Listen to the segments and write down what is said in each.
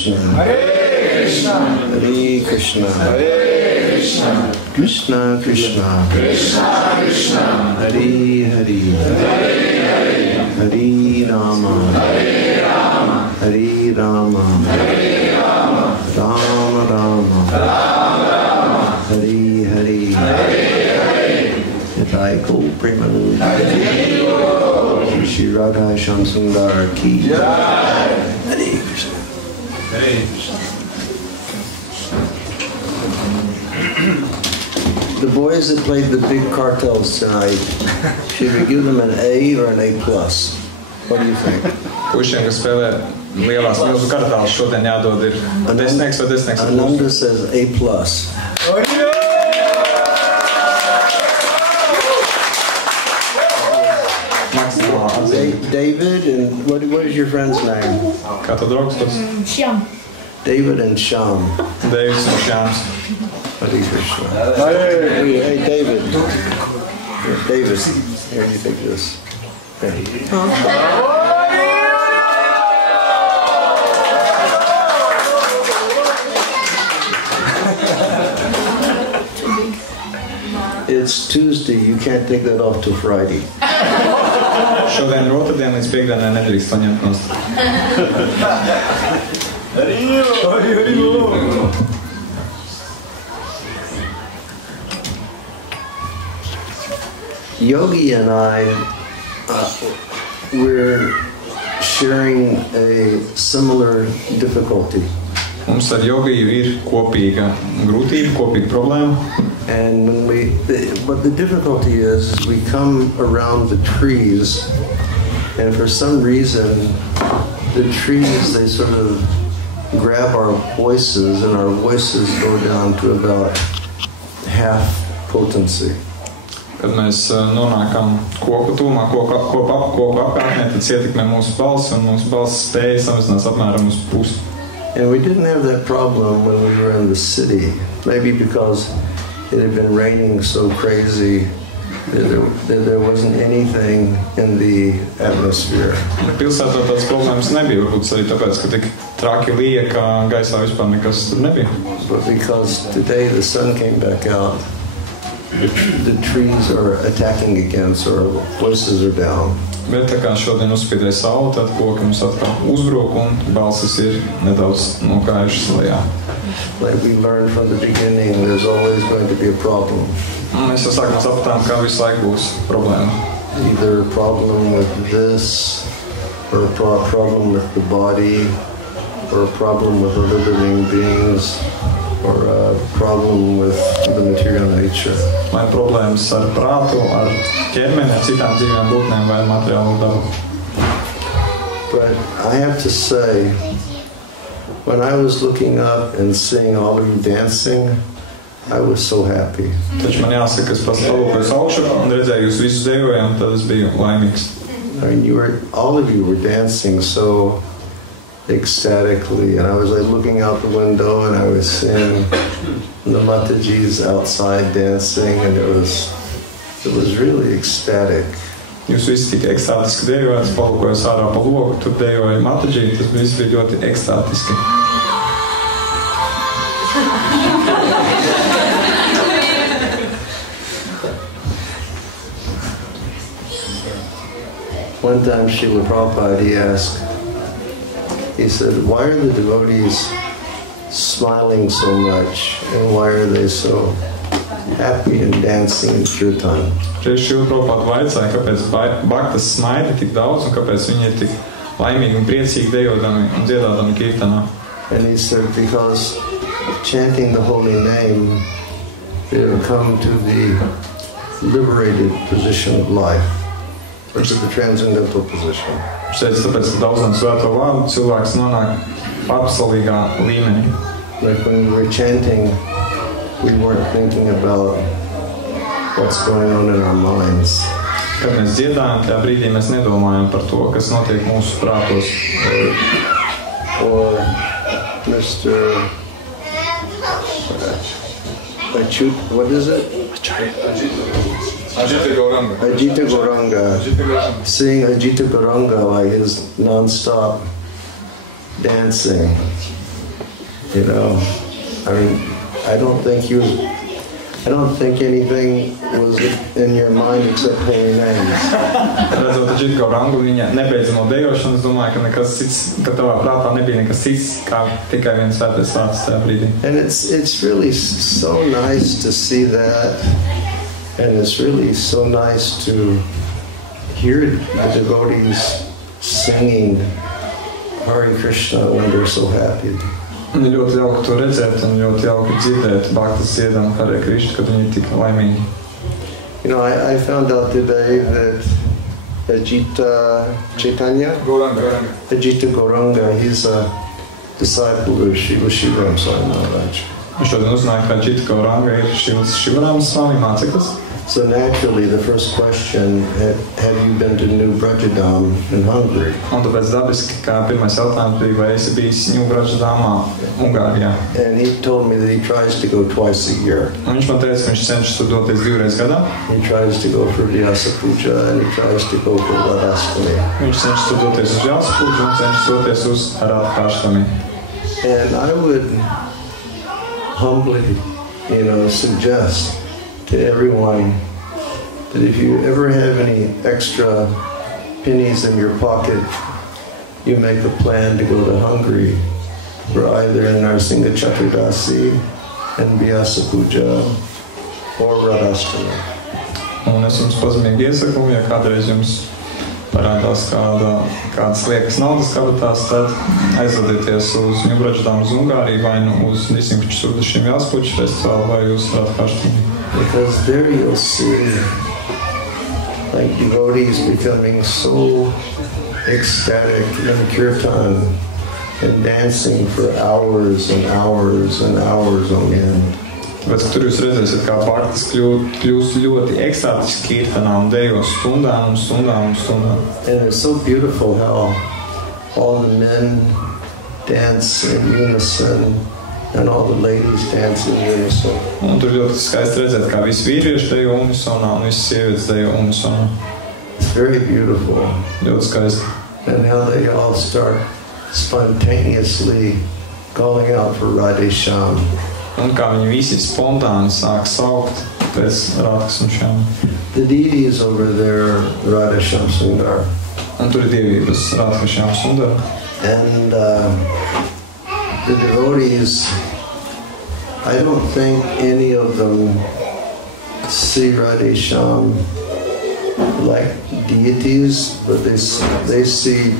Krishna, Hare Krishna, Hare Krishna, Hare Krishna, Krishna Krishna, Krishna Krishna, Hare Hare, Hare Hare, Hare Rama, Hare Rama, Hare Rama, Hare Rama, Rama Rama, Rama Rama, Hare Hare, Hare Hare. Nitai Gaur Premanand. Shri Radha Shyam Sundar Ki Jai. Hare Krishna. Hare Krishna. The boys that played the big cartels tonight, should we give them an A or an A+? What do you think? Pušiem, kas spēlē lielās milzu kartāls, šodien jādod ir desnieks vai desnieks. Ananda says A+. David, and what is your friend's name? Kā tu draugs tos? Shyam. David and Shyam. Davids un Šāms. Hare Krishna. Hey, David. Here, David, here, you take this. Hey. It's Tuesday, you can't take that off till Friday. Šodien ir otrdien, līdz piekdienai nedrīkst paņemt nost. Yogi and I, we're sharing a similar difficulty. Mums ar Jogiju ir kopīga grūtība, kopīga problēma. And when but the difficulty is we come around the trees, and for some reason, the trees, they sort of grab our voices, and our voices go down to about half potency. Kad mēs nonākam koku tūmā, koku apkārtnē, tad ietekmē mūsu balsi, un mūsu balsi spēja samazinās apmēram uz pusi. And we didn't have that problem when we were in the city, maybe because it had been raining so crazy that there wasn't anything in the atmosphere. Pilsētā tāds problēmas nebija, varbūt arī tāpēc, ka tik traki līja, ka gaisā vispār nekas tur nebija. But because today the sun came back out, the trees are attacking again, so our voices are down. Bet tā kā šodien uzspīdēja saule, tad koki mums atkal uzbruk un balsis ir nedaudz nokājušas lejā. Like we learned from the beginning, there's always going to be a problem. Mēs jau sākumā sapratām, ka visu laiku būs problēma. Either a problem with this, or a problem with the body, or a problem with other living beings, or a problem with the material nature. Vai problēmas ar prātu, ar ķermeni, ar citām dzīvām būtnēm vai materiālu dabu. But I have to say, when I was looking up and seeing all of you dancing, I was so happy. Taču man jāsaka, es pats palūkojos augšu un redzēju jūs visus dejojam, tad es biju laimīgs. I mean, all of you were dancing so ecstatically, and I was like looking out the window and I was seeing the Matajis outside dancing, and it was really ecstatic. Jūs visi tik ekstātiski dejojāt, es palūkojos ārā pa logu, tur dejoja Mataji, tas viss bija ļoti ekstātiski. One time Srila Prabhupada, he asked, he said, why are the devotees smiling so much, and why are they so happy and dancing in kirtan? Srila Prabhupada vaicāja, kāpēc bhaktas smaida tik daudz, un kāpēc viņi ir tik laimīgi un priecīgi dejodami un dziedādami kirtanā. And he said, because chanting the holy name, they have come to the liberated position of life, or to the transcendental position. Tāpēc, ka daudzam svēto vārdu cilvēks nonāk apsalīgā līmenī. Like when we were chanting, we weren't thinking about what's going on in our minds. Kad mēs dziedājam, tajā brīdī mēs nedomājam par to, kas notiek mūsu prātos. Or Mr. Achut, what is it? Ajita Gauranga. Ajita Gauranga. Seeing Ajita Gauranga, like his non-stop dancing. You know, I mean, I don't think anything was in your mind except holy names. Redzot Džita Gaurangu, viņa nebeidzamo dejošanu, es domāju, ka nekas cits, ka tavā prātā nebija nekas cits, kā tikai viens svētais vārds tajā brīdī. And it's really so nice to see that, and it's really so nice to hear the devotees singing Hare Krishna when they're so happy. Un ir ļoti jauki to redzēt un ļoti jauki dzirdēt bhaktas dziedam Hare Krishna, kad viņi ir tik laimīgi. You know, I found out today that Ajita Chaitanya, Ajita Gauranga, he's a disciple of Shivaram Swami Maharaj. Un šodien uzzināju, ka Ajita Gauranga ir Shivaram Swami māceklis. So naturally, the first question, have you been to New Brajadam in Hungary? Un tāpēc dabiski, kā pirmais jautājums bija, vai esi bijis New Brajadamā, Ungārijā? And he told me that he tries to go twice a year. Un viņš man teica, ka viņš cenšas tur doties 2 reizes gadā. He tries to go for Vyasa Puja and he tries to go for Radhastami. Viņš cenšas tur doties uz Vyasa Puju un cenšas doties uz Radhastami. And I would humbly, suggest to everyone that if you ever have any extra pennies in your pocket, you make a plan to go to Hungary for either Narsingha Chaturdasi and Vyasa Puja or Radhastami. Un es jums pazemīgi iesaku, ja kādreiz jums parādās kādas liekas naudas kabatās, tad aizvadieties uz New Brajadam uz Ungāriju vai uz Nisimhačurdašiem Jāspuķu festivālu vai uz Radhastami. Because there you'll see like devotees becoming so ecstatic in kirtan and dancing for hours and hours and hours on end. Tāpēc, ka tur jūs redzēsiet, kā bhaktas kļūst ļoti ekstatiski kirtanā un dejos stundām un stundām un stundām. And it's so beautiful how all the men dance in unison and all the ladies dance in unison. Un tur ļoti skaisti redzēt, kā visi vīrieši dejo unisonā un visi sievietes dejo unisonā. It's very beautiful. Ļoti skaisti. And how they all start spontaneously calling out for Radhe Shyam. Un kā viņi visi spontāni sāk saukt pēc Radhas un Shyama. The deities over there, Radha Shyam Sundar. Un tur ir dievības Radha Shyam Sundar. And the devotees, I don't think any of them see Radhe Shyam like deities, but they see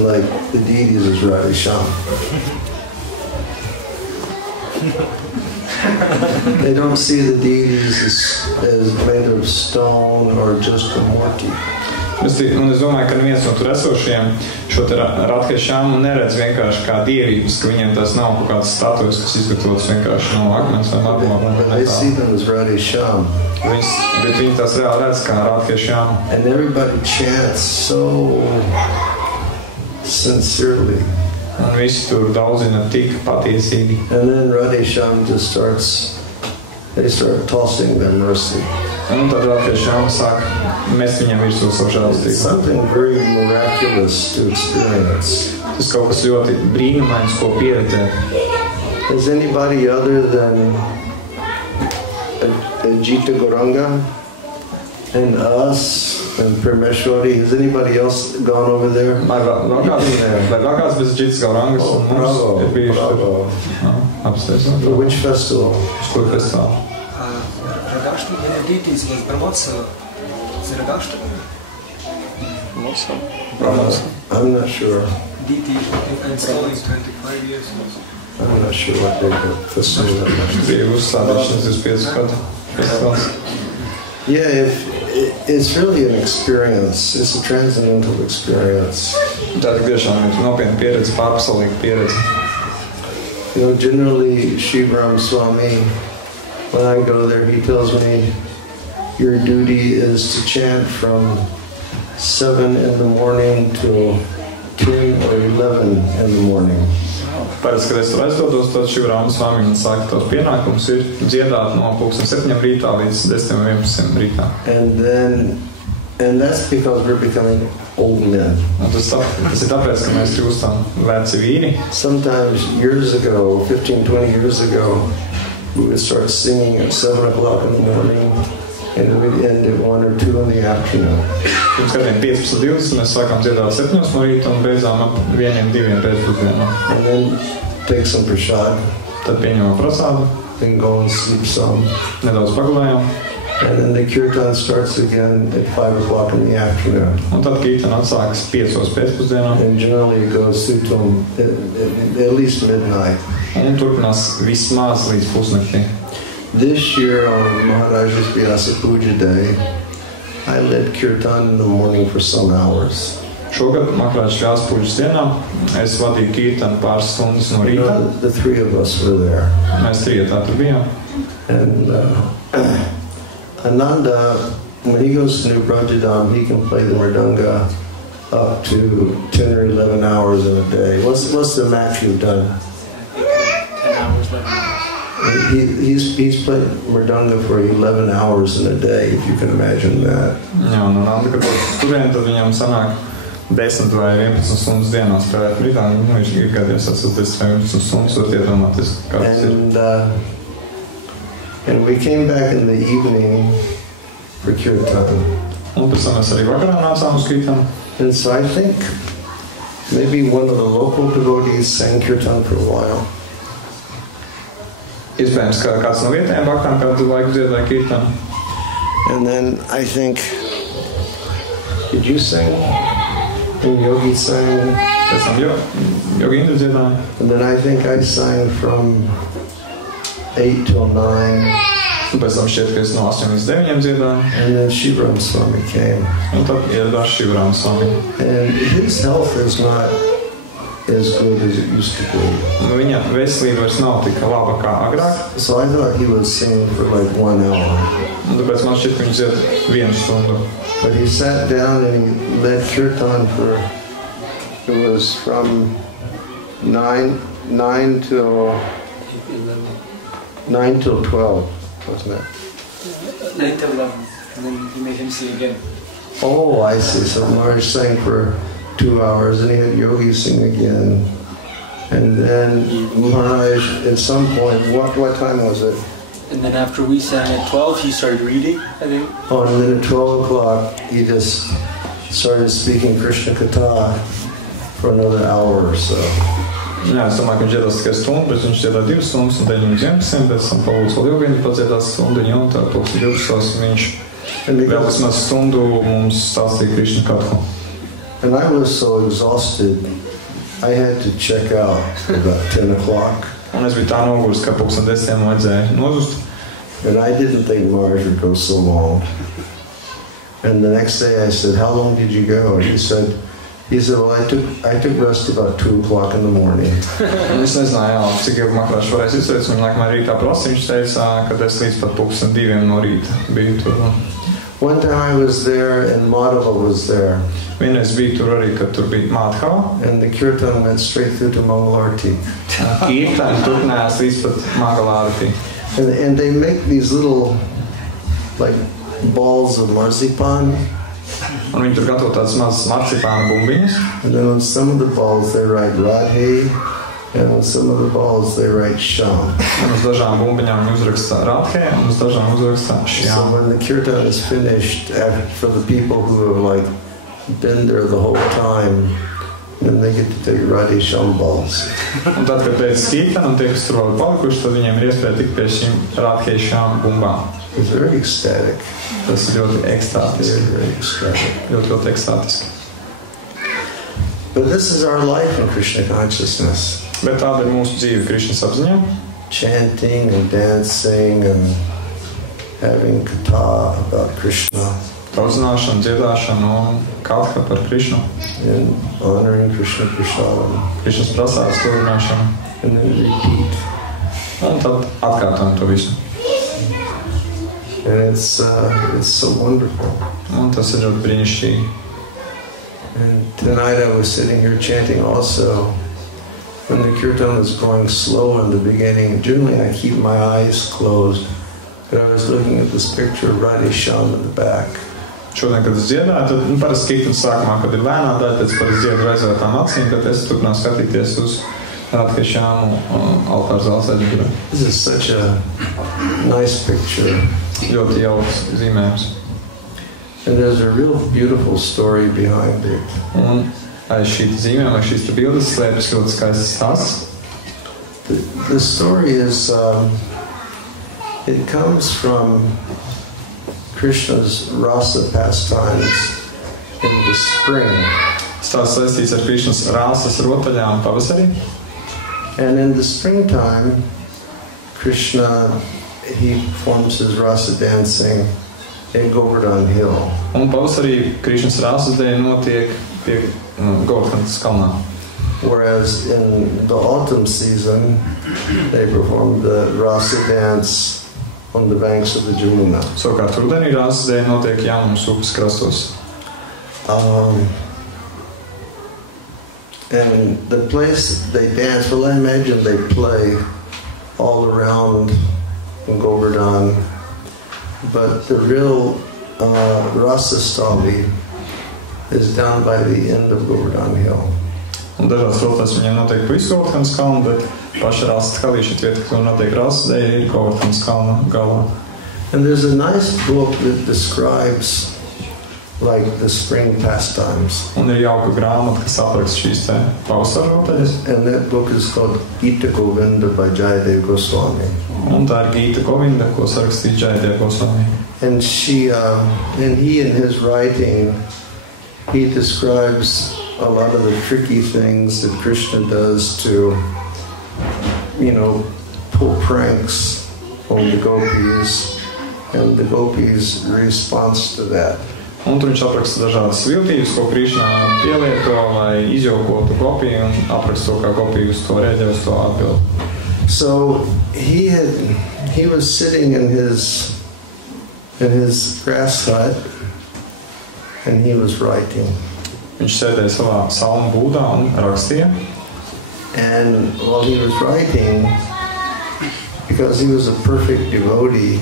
like the deities as Radhe Shyam. They don't see the deities as made of stone or just a murti. Es domāju, ka neviens no tur esošiem šo te Radhe Shyāmu neredz vienkārši kā dievības, ka viņiem tas nav kaut kāds statujas, kas izgatavots vienkārši no akmens vai marmora. They see them as Radhe Shyam. Bet viņi tās reāli redz kā Radhe Shyāmu. And everybody chants so sincerely. Un visi tur daudzina tik patiesīgi. And then Radhe Shyam just they start tossing their mercy. Un tad Radhe Shyāma sāk mest viņam virsū savu žēlastību. It's something very miraculous to experience. Tas kaut kas ļoti brīnumains, ko pieredzēt. Is anybody other than Ajita Gauranga and us and Parmeshwari, has anybody else gone over there? Vai vēl kāds bez Ajitas Gaurangas un mums ir bijuši tur? Apsteidz. For which festival? Uz kuru festivālu? Radhastami, deities was Brahmotsa. Is it Radhastami? I'm not sure. Deities and slowly 25 years. I'm not sure what they festival is. Bija uzstādīšanas 25 gadu festivāls. Yeah, it's really an experience. It's a transcendental experience. Tā tiešām ir nopietna pieredze, pārpasaulīga pieredze. Generally, Shivaram Swami, when I go there, he tells me your duty is to chant from 7 in the morning till 10 or 11 in the morning. Pēc, kad es tur aizdodos, tad Shivaram Swami man saka, tos pienākums ir dziedāt no 7 rītā līdz 10 vai 11 rītā. And then And that's because we're becoming old men. Tas ir tāpēc, ka mēs kļūstam veci vīri. Sometimes years ago, 15, 20 years ago, we would start singing at 7 o'clock in the morning and it would end at 1 or 2 in the afternoon. Pirms kādiem 15-20 mēs sākām dziedāt 7 no rīta un beidzām ap 1-2 pēcpusdienā. And then take some prasad. Tad pieņemam prasādu. Then go and sleep some. Nedaudz pagulējām. And then the kirtan starts again at 5 o'clock in the afternoon. Un tad kirtan atsākas 5 pēcpusdienā. And generally it goes through till at least midnight. Un turpinās vismaz līdz pusnaktī. This year on Maharaja's Vyasa Puja Day, I led kirtan in the morning for some hours. Šogad Maharajas Vyasa Pujas dienā es vadīju kirtanu pāris stundas no rīta. The three of us were there. Mēs trietā tur bijām. And Ananda, when he goes to New Brajadam, he can play the mridanga up to 10 or 11 hours in a day. What's the max you've done? 10 hours, 11 hours. He's played mridanga for 11 hours in a day, if you can imagine that. Jā, un Ananda, kad turien, tad viņam sanāk 10 vai 11 stundas dienā spēlēt mridanga. Viņš ir gadies atsas 10 vai 11 stundas, var iedomāties, kā tas ir. And we came back in the evening for kirtan. Un pēc tam mēs arī vakarā nācām uz kirtanu. And so I think maybe one of the local devotees sang kirtan for a while. Iespējams, ka kāds no vietējiem vakarām kādu laiku dziedāja kirtanu. And then I think, did you sing? And Yogi sang. Pēc tam Yogi Indra dziedāja. And then I think I sang from 8 till 9. Un pēc tam šķiet, ka es no 8 līdz 9 dziedāju. And then Shivaram Swami came. Un tad ieradās Shivaram Swami. And his health is not as good as it used to be. Un viņa veselība vairs nav tik laba kā agrāk. So I thought he was singing for like 1 hour. Un tāpēc man šķiet, ka viņš dzied 1 stundu. But he sat down and he led kirtan for, it was from 9 till 12, wasn't it? 9 till 11, and then he made him sing again. Oh, I see. So Maharaj sang for 2 hours, and he had Yogi sing again. And then Maharaj, at some point, what time was it? And then after we sang at 12, he started reading, I think. Oh, and then at 12 o'clock, he just started speaking Krishna Katha for another hour or so. Jā, es domāju, ka viņš dziedās tikai stundu, bet viņš dziedāja 2 stundas un 9:11, pēc tam palūdz vēl Yogi Indru padziedās stundiņu, un tā 12:00 viņš vēl vismaz stundu mums stāstīja Krishna Kathu. And I was so exhausted, I had to check out about 10 o'clock. Un es biju tā nogurs, ka 10:00 vajadzēja nozust. And I didn't think Maharaj would go so long. And the next day I said, how long did you go? And he said, well, I took rest about 2 o'clock in the morning. Un es nezināju, cik ilgi Maharaj varēs izturēt, un nākamā rītā prasa, viņš teica, ka es līdz pat 2 no rīta biju tur. One time I was there and Madhava was there. Vienreiz biju tur arī, kad tur bija Madhava. And the kirtan went straight through to Mangalarti. Kirtan turpinājās līdz pat Mangalarti. And they make these little, like, balls of marzipan. Un viņi tur gatavo tādas mazas marcipāna bumbiņas. And then on some of the balls they write Radhe, and on some of the balls they write Shyam. Un uz dažām bumbiņām viņi uzraksta Radhe, un uz dažām uzraksta Shyam. So when the kirtan is finished, for the people who have like been there the whole time, then they get to take Radhe Shyam balls. Un tad, kad pēc kirtana un tie, kas tur vēl palikuši, tad viņiem ir iespēja tikt pie šīm Radhe Shyam bumbām. It's very ecstatic. Tas ir ļoti ekstātiski. Very ecstatic. Ļoti ekstātiski. But this is our life in Krishna consciousness. Bet tāda ir mūsu dzīve Krishnas apziņā. Chanting and dancing and having katha about Krishna. Tautzināšana, dziedāšana un katha par Krishnu. And honoring Krishna prasadam. Krishnas prasādas turināšana. And then repeat. Un tad atkārtojam to visu. And it's so wonderful. Un tas ir ļoti brīnišķīgi. And tonight I was sitting here chanting also. When the kirtan was going slow in the beginning, generally I keep my eyes closed, but I was looking at this picture of Radhe Shyam in the back. šodien, kad es dziedāju, tad parasti kiktas sākumā, kad ir lēnā daļa, tad es parasti dziedu aizvērtām acīm, tad es turpināju skatīties uz Radhakrišņānu altāra zāles aģentūrā. This is such a nice picture. Ļoti jauks zīmējums. And there's a real beautiful story behind it. Un aiz šī zīmējuma, aiz šīs bildes slēpjas ļoti skaists stāsts. The story is, it comes from Krishna's rasa pastimes in the spring. Stāsts saistīts ar Krišnas rāsas rotaļām pavasarī. And in the springtime, Krishna, he performs his rasa dancing in Govardhan Hill. Un pavasarī Krišnas rāsas dēļ notiek pie Govardhanas kalnā. Whereas in the autumn season, they perform the rasa dance on the banks of the Jamuna. Savukārt rudenī rāsas dēļ notiek Jāmunas upes krastos. And the place they dance, well, I imagine they play all around Govardhan, but the real rasa stali is down by the end of Govardhan Hill. Un dažās rotas viņiem notiek pa visu Govardhanas kalnu, bet paša rāsas kalīša vieta, kur notiek rāsas dēļ, ir Govardhanas kalna galā. And there's a nice book that describes like the spring pastimes. Un ir jauka grāmata, kas apraksta šīs te pavasara rotaļas. And that book is called Gita Govinda by Jayadev Goswami. Un tā ir Gita Govinda, ko sarakstīja Jayadev Goswami. And he in his writing, he describes a lot of the tricky things that Krishna does to, pull pranks on the gopis, and the gopis' response to that. Un tur viņš apraksta dažādas viltības, ko Krišna pielieto, lai izjaukotu gopiju, un apraksta to, kā gopiju uz to rēģē, uz to atbild. So he was sitting in his grass hut, and he was writing. Viņš sēdēja savā salmu būdā un rakstīja. And while he was writing, because he was a perfect devotee,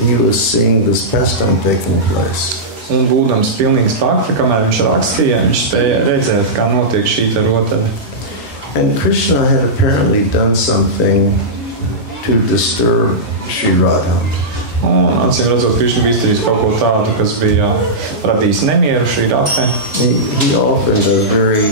he was seeing this pastime taking place. Un būdams pilnīgs bhakta, kamēr viņš rakstīja, viņš spēja redzēt, kā notiek šī te rotaļa. And Krishna had apparently done something to disturb Sri Radha. Un acīm redzot, Krišna bija izdarījis kaut ko tādu, kas bija radījis nemieru Sri Radhai. He often does very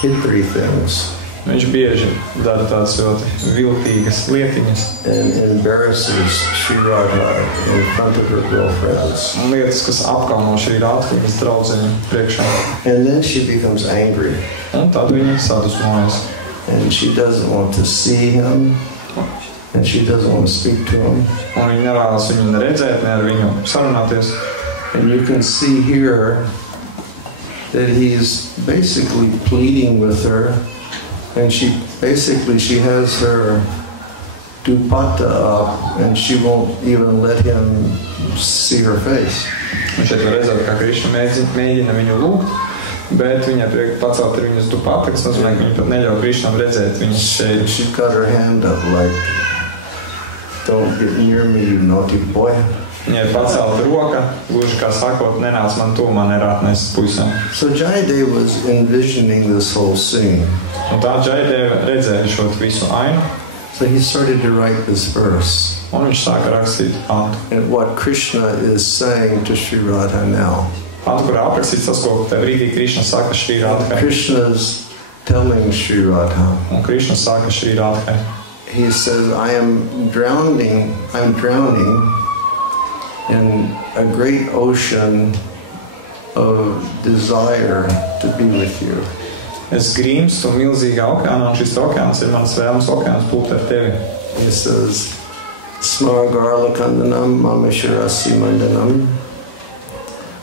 hidri things. Viņš bieži dara tādas ļoti viltīgas lietiņas. And embarrasses Sri Radha in front of her girlfriends. Un lietas, kas apkauno Sri Radhu viņas draudzeņu priekšā. And then she becomes angry. Un tad viņa sadusmojas. And she doesn't want to see him. And she doesn't want to speak to him. Un viņa nevēlas viņu neredzēt, ne ar viņu sarunāties. And you can see here that he's basically pleading with her. And she has her dupatta up, and she won't even let him see her face. Un šeit var redzēt, kā Krišna mēģina viņu lūgt, bet viņa pacelt ir viņas dupata, kas nozīmē, ka viņa pat neļauj Krišnam redzēt viņas šeit. She got her hand up like, don't get near me, you naughty boy. Viņai pacelta roka, gluži kā sakot, nenāc man tuvumā, nerātnēs puisām. So Jayadev was envisioning this whole scene. Un tā Jayadeva redzēja šo visu ainu. So he started to write this verse. Un viņš sāka rakstīt pantu. And what Krishna is saying to Sri Radha now. Pantu, kurā aprakstīts tas, ko tajā brīdī Krišna saka Sri Radhai. Krishna's telling Sri Radha. Un Krišna saka Sri Radhai. He says, I'm drowning in a great ocean of desire to be with you. Es grimstu milzīgā okeānā, un šis okeāns ir mans vēlmes okeāns būt ar tevi. He says, Smaragarlakandanam Mamesharasi Mandanam.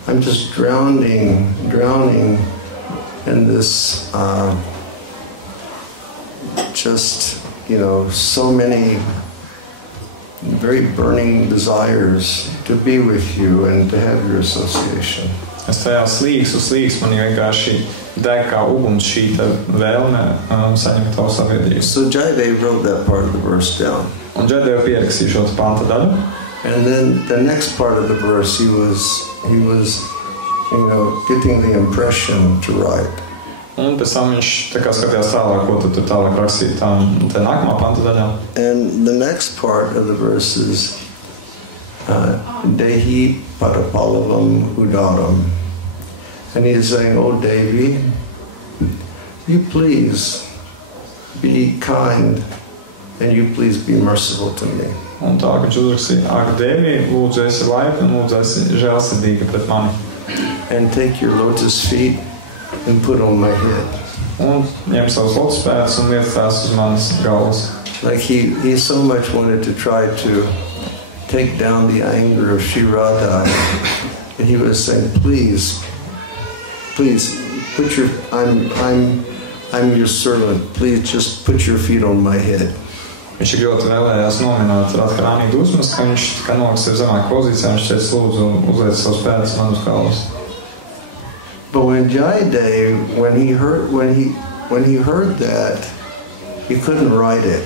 I'm just drowning in this so many very burning desires to be with you and to have your association. Es tajā slīgs, man vienkārši deg kā uguns šī vēlme saņemt tavu saviedrību. So Jayadev wrote that part of the verse down. Un Jayadeva pierakstīja šo panta daļu. And then the next part of the verse, he was, getting the impression to write. Un pēc tam viņš tā kā skatījās tālāk, ko tad tālāk rakstīt tā nākamā panta daļā. And the next part of the verse is Dehi Padapalavam Udaram. And he's saying, oh Devi, you please be kind and you please be merciful to me. Un tā, ka viņš uzrakstīja, ak Devi, lūdzu esi laipni un lūdzu esi žēlsirdīga pret mani. And take your lotus feet and put on my head. Un ņem savus lotus pēdas un liec tās uz manas galvas. Like he so much wanted to try to take down the anger of Sri Radha. And he was saying, please, put your, I'm your servant. Please just put your feet on my head. Viņš ļoti vēlējās nominēt Radharani dusmas, ka viņš kā noliks sev zemāk pozīcijā, viņš teica, lūdzu, uzliec savus pēdas man uz galvas. But when Jayadev, when he heard that, he couldn't write it.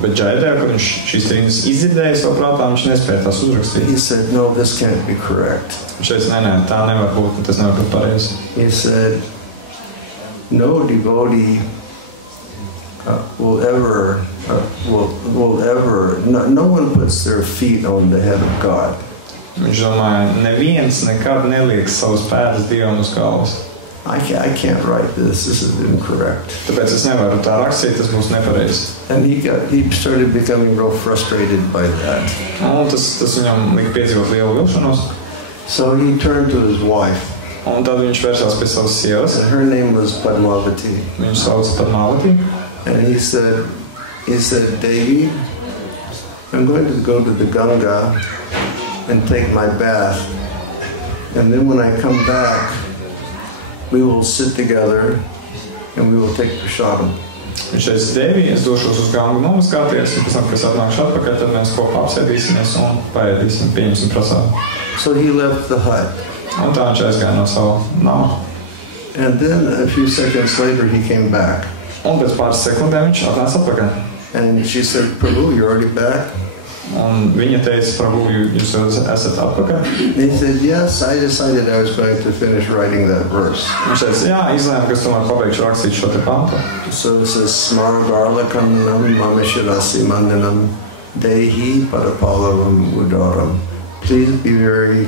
Bet Jayadev, kad viņš šīs trīnas izdzirdēja savu prātā, viņš nespēja tās uzrakstīt. He said, no, this can't be correct. Viņš teica, nē, tā nevar būt, tas nevar būt pareizi. He said, no devotee will ever, no one puts their feet on the head of God. Viņš domāja, neviens nekad nelieks savus pēdas Dievam uz galvas. I can't write this is incorrect. Tāpēc es nevaru tā rakstīt, tas būs nepareizi. And he started becoming real frustrated by that. Un tas viņam lika piedzīvot lielu vilšanos. So he turned to his wife. Un tad viņš vērsās pie savas sievas. And her name was Padmavati. Viņš sauc Padmavati. And he said, Devi, I'm going to go to the Ganga and take my bath. And then when I come back, we will sit together and we will take prasadam. Viņš teica, Devi, es došos uz Gangu nomazgāties, un pēc tam, kad es atnākšu atpakaļ, tad mēs kopā apsēdīsimies un paēdīsim, pieņemsim prasādu. So he left the hut. Un tā viņš aizgāja no savu namu. And then a few seconds later he came back. Un pēc pāris sekundēm viņš atnāca atpakaļ. And she said, Prabhu, you're already back? Un viņa teica, Prabhu, jūs esat atpakaļ? He said, yes, I decided I was going to finish writing that verse. Viņš teica, jā, izlēmu, ka es tomēr pabeigšu rakstīt šo te pantu. So it says, Smaragarla kandanam mamashirasi mandanam dehi padapalavam udaram. Please be very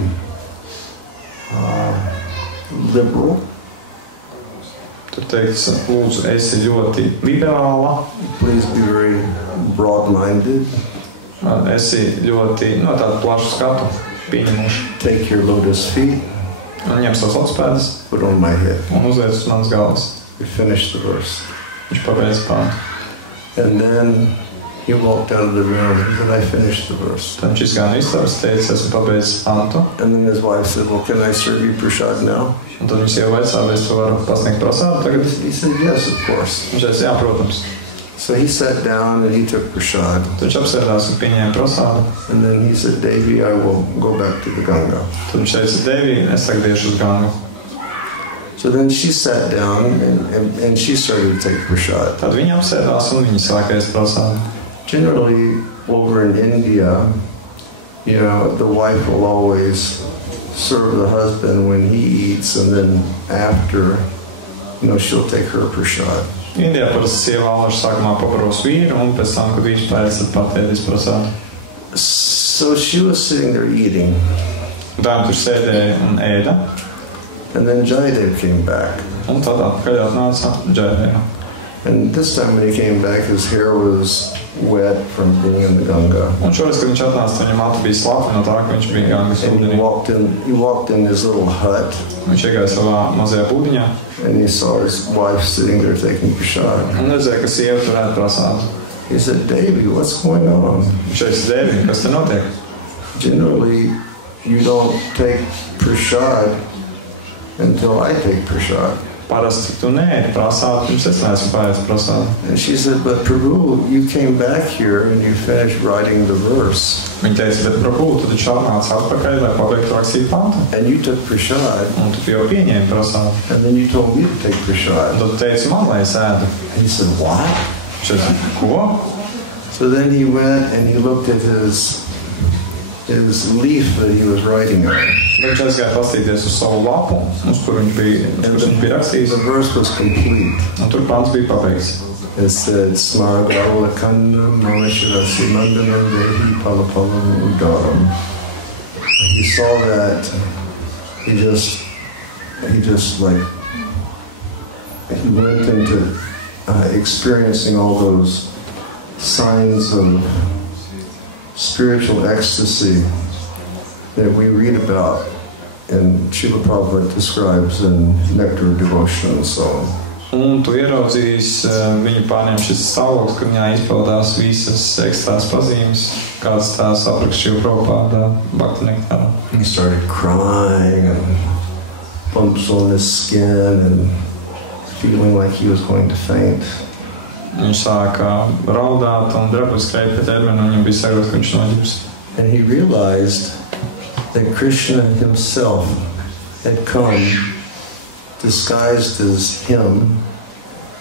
liberal. Tur teikts, lūdzu, esi ļoti liberāla. Please be very broad-minded. Esi ļoti, tādu plašu skatu pieņemuši. Take your lotus feet. Un ņem savus lotus pēdas. Put on my head. Un uzliec uz manas galvas. We finished the verse. Viņš pabeidza pantu. And then he walked out of the room. He said, I finished the verse. Tad viņš izgāja no istabas, teica, esmu pabeidzis pantu. And then his wife said, well, can I serve you prasad now? Un tad viņš ievaicā, vai es varu pasniegt prasādu tagad? He said, yes, of course. Viņš teica, jā, protams. So he sat down and he took prasad. Tad viņš apsēdās un pieņēma prasādu. And then he said, Devi, I will go back to the Ganga. Tad viņš teica, Devi, es tagad iešu uz Gangu. So then she sat down and she started to take prasad. Tad viņa apsēdās un viņa sāka ēst prasādu. Generally, over in India, the wife will always serve the husband when he eats, and then after, she'll take her prasad. Indijā parasti sieva alaži sākumā pabaros vīru, un pēc tam, kad viņš pēc, tad patēdīs prasādu. So she was sitting there eating. Tā tur sēdēja un ēda. And then Jayadev came back. Un tad atpakaļ atnāca Jayadeva. And this time when he came back, his hair was wet from being in the Ganga. Un šoreiz, kad viņš atnāca, viņam matu bija slapa no tā, ka viņš bija Gangas And ūdenī. he walked in his little hut. Viņš iegāja savā mazajā būdiņā. And he saw his wife sitting there taking prasad. Un redzēja, ka sieva tur ēd prasādu. He said, Devi, what's going on? Viņš teica, Devi, kas te notiek? Generally, you don't take prasad until I take prasad. Parasti tu neēdi prasādu, pirms es neesmu paēdis prasādu. And she said, but Prabhu, you came back here and you finished writing the verse. Viņa teica, bet Prabhu, tu taču atnāc atpakaļ, lai pabeigtu rakstīt pantu. And you took prasad. Un tu jau pieņēmi prasādu. And then you told me to take Un prasad. tad tu teici man, lai es ēdu. And he said, what? Viņš teica, ko? So then he went and he looked at his leaf that he was writing on. Viņš aizgāja paskatīties uz savu lapu, uz kur viņš bija rakstījis. The verse was complete. Un tur pants bija pabeigts. It said, Smaragala Kanda Mameshirasi Mandanam Dehi Palapalam Udaram. He saw that, he went into experiencing all those signs of spiritual ecstasy that we read about and Srila Prabhupada describes in Nectar of Devotion and so on. Un tu ieraudzījis viņu pārņem šis stāvoklis, ka viņā izpaudās visas ekstrās pazīmes, kādas tās aprakstīja Prabhupada Bhakti Nektarā. He started crying and bumps on his skin and feeling like he was going to faint. Viņš sāka raudāt un drabus skrēt pie ķermeni, un viņam bija sajūta, ka viņš noģips. And he realized that Krishna himself had come disguised as him,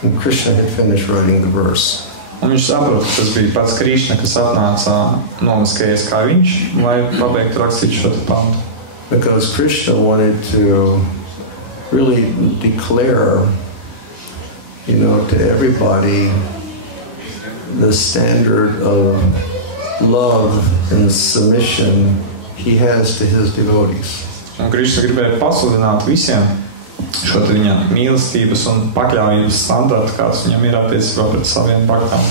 and Krishna had finished writing the verse. Un viņš saprata, ka tas bija pats Krišna, kas atnāca nomaskējies kā viņš, lai pabeigtu rakstīt šo pantu. Because Krishna wanted to really declare, to everybody the standard of love and submission he has to his devotees. Un Krišna gribēja pasludināt visiem šo viņa mīlestības un pakļāvības standartu, kāds viņam ir attiecībā pret saviem bhaktām.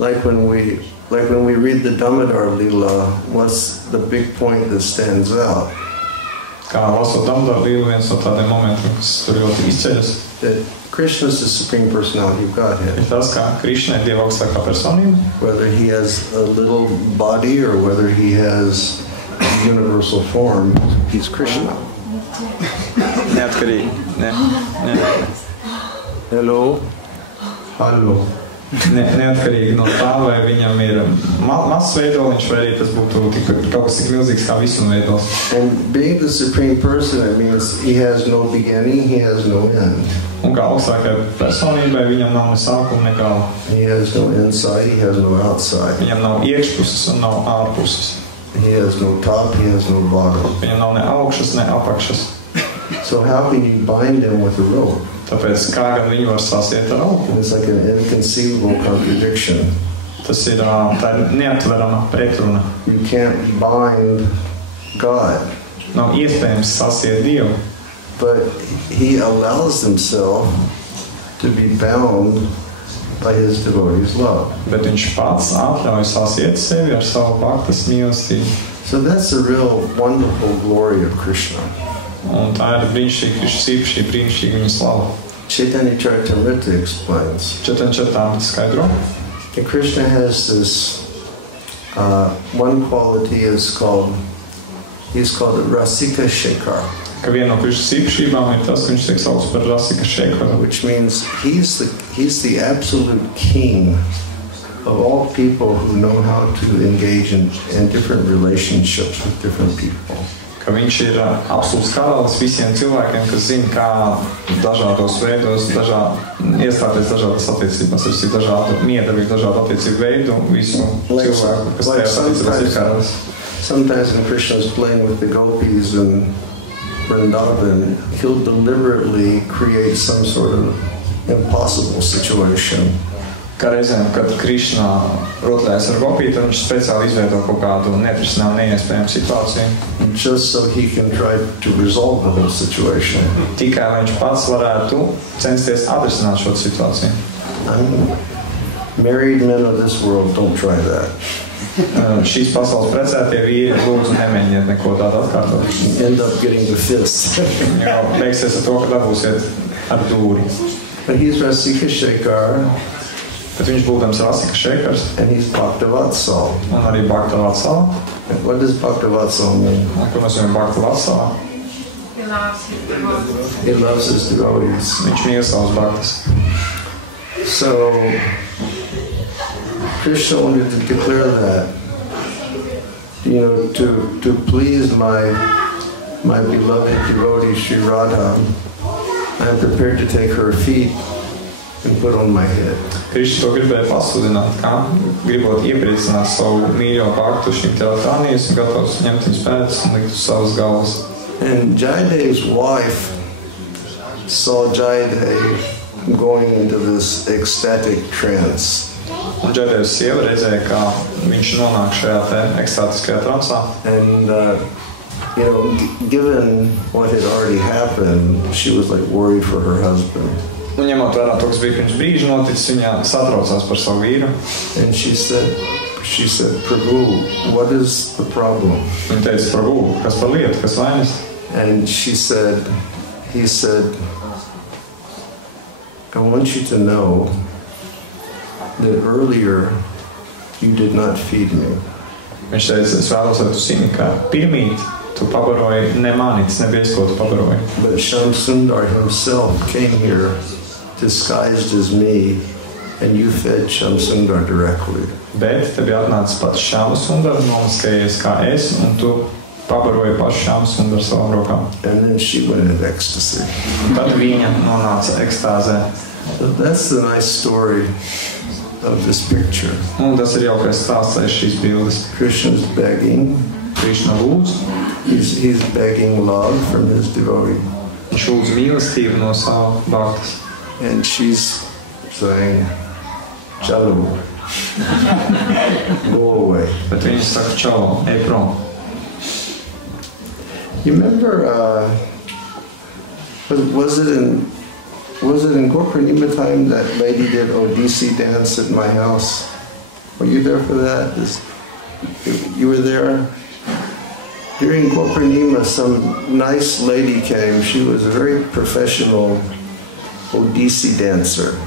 Like when we read the Damodar Lila, what's the big point that stands out? Kā lasot Damodar Lilu, viens no tādiem momentiem, kas tur ļoti izceļas. That Krishna is the Supreme Personality of Godhead. Ir tas, kā Krišna ir Dieva augstākā personība. Whether he has a little body or whether he has a universal form, he's Krishna. Neatkarīgi. Hello. Neatkarīgi no tā, vai viņam ir mazs veidoliņš, vai arī tas būtu kaut kas tik milzīgs kā visuma veidols. And being the Supreme Person, it means he has no beginning, he has no end. Un kā augstākai personībai, viņam nav ne sākuma, ne gala. He has no inside, he has no outside. Viņam nav iekšpuses un nav ārpuses. He has no top, he has no bottom. Viņam nav ne augšas, ne apakšas. So how can you bind him with a rope? Tāpēc kā gan viņu var sasiet ar augu? It's like an inconceivable contradiction. Tas ir tā neatverama pretruna. You can't bind God. Nav iespējams sasiet Dievu. But he allows himself to be bound by his devotees' love. Bet viņš pats atļauj sasiet sevi ar savu bhaktas mīlestību. So that's the real wonderful glory of Krishna. Un tā ir brīnišķīga viņa slava. Chaitanya Charitamrita explains. Chaitanya Charitamrita skaidro. And Krishna has this one quality he's called Rasika Shekhar. Ka viena no Krishnas īpašībām ir tas, ka viņš tiek saukts par Rasika Shekharu. Which means he's the absolute king of all people who know how to engage in different relationships with different people. Ka viņš ir absolūts karalis visiem cilvēkiem, kas zina, kā dažādos veidos iestāties dažādas attiecībās, ir dažādu miedarbību, dažādu attiecību veidu, visu cilvēku, kas tajās attiecībās ir karalis. Sometimes when Krishna is playing with the gopis in Vrindavan, he'll deliberately create some sort of impossible situation. Kā reizēm, kad Krišna rotlējas ar gopiju, tad viņš speciāli izveido kaut kādu neatrisināmu, neiespējamu situāciju. Just so he can try to resolve the whole situation. Tikai lai viņš pats varētu censties atrisināt šo situāciju. Married men of this world, don't try that. Šīs pasaules precētie vīri, lūdzu nemēģiniet neko tādu atkārtot. End up getting the fist. Jo beigsies ar to, ka dabūsiet ar dūri. But he's Rasika Shekhar. Bet viņš būdams Rasika Shekhars. And he's Bhaktavatsal. Un arī Bhaktavatsal. What does Bhaktavatsal mean? Ko mēs zinām Bhaktavatsal? He loves his devotees. Viņš mīl savus bhaktas. So Krishna wanted to declare that, to please my beloved devotee Sri Radha, I am prepared to take her feet and put on my head. Krišs to gribēja pasludināt, kā gribot iepriecināt savu mīļo baktu šim Teotānijas un gatavs ņemt viņas pēdas un likt uz savas galvas. And Jayadeva's wife saw Jayadev going into this ecstatic trance. Un Jayadevas sieva redzēja, kā viņš nonāk šajā te ekstātiskajā transā. And given what had already happened, she was like worried for her husband. Un ņemot vērā to, kas bija pirms brīža noticis, viņa satraucās par savu vīru. And she said, Prabhu, what is the problem? Viņa teica, Prabhu, kas par lietu, kas vainas? And he said, I want you to know that earlier you did not feed me. Viņš teica, es vēlos, lai tu zini, ka pirmīt tu pabaroji ne mani, tas nebija es, ko tu pabaroji. But Shamsundar himself came here disguised as me, and you fed Shamsundar directly. Bet te bija atnācis pats Šamsundar, nomaskējies kā es, un tu pabaroji pašu Šamsundar savām rokām. And then she went into ecstasy. Tad viņa nonāca ekstāzē. So that's the nice story of this picture. Un tas ir jaukais stāsts aiz šīs bildes. Krishna's begging. Krishna lūdz. He's begging love from his devotee. Viņš lūdz mīlestību no savu bhaktas. And she's saying, Chalo, go away. Bet viņa saka, čalo, ej prom. You remember, was it in Gopurnima time that lady did Odissi dance at my house? Were you there for that? You were there? During Gopurnima, some nice lady came. She was a very professional Odissi dancer.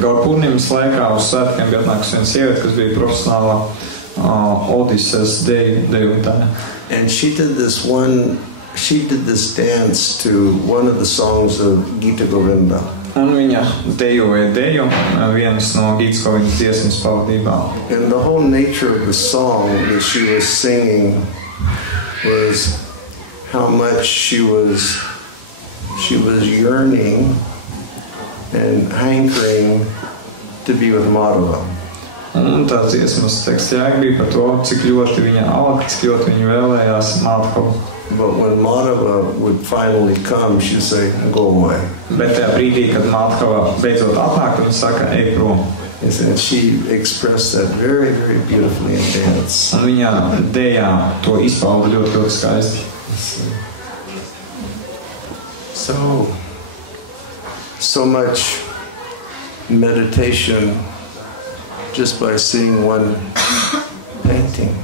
Gopurnimas laikā uz svētkiem bija atnākusi viena sieviete, kas bija profesionāla Odisses dejotāja. And she did this dance to one of the songs of Gita Govinda. Un viņa dejoja deju vienas no Gītas Govindas dziesmas pavadībā. And the whole nature of the song that she was singing was how much she was yearning and hankering to be with Madhava. Un tā dziesmas teksts jēga bija par to, cik ļoti viņa alka, cik ļoti viņa vēlējās Madhavu. But when Madhava would finally come, she'd say, go away. Bet tajā brīdī, kad Madhava beidzot atnāk, viņa saka, ej prom. And she expressed that very, very beautifully in dance. Un viņa dejā to izpauda ļoti, ļoti skaisti. So much meditation just by seeing one painting.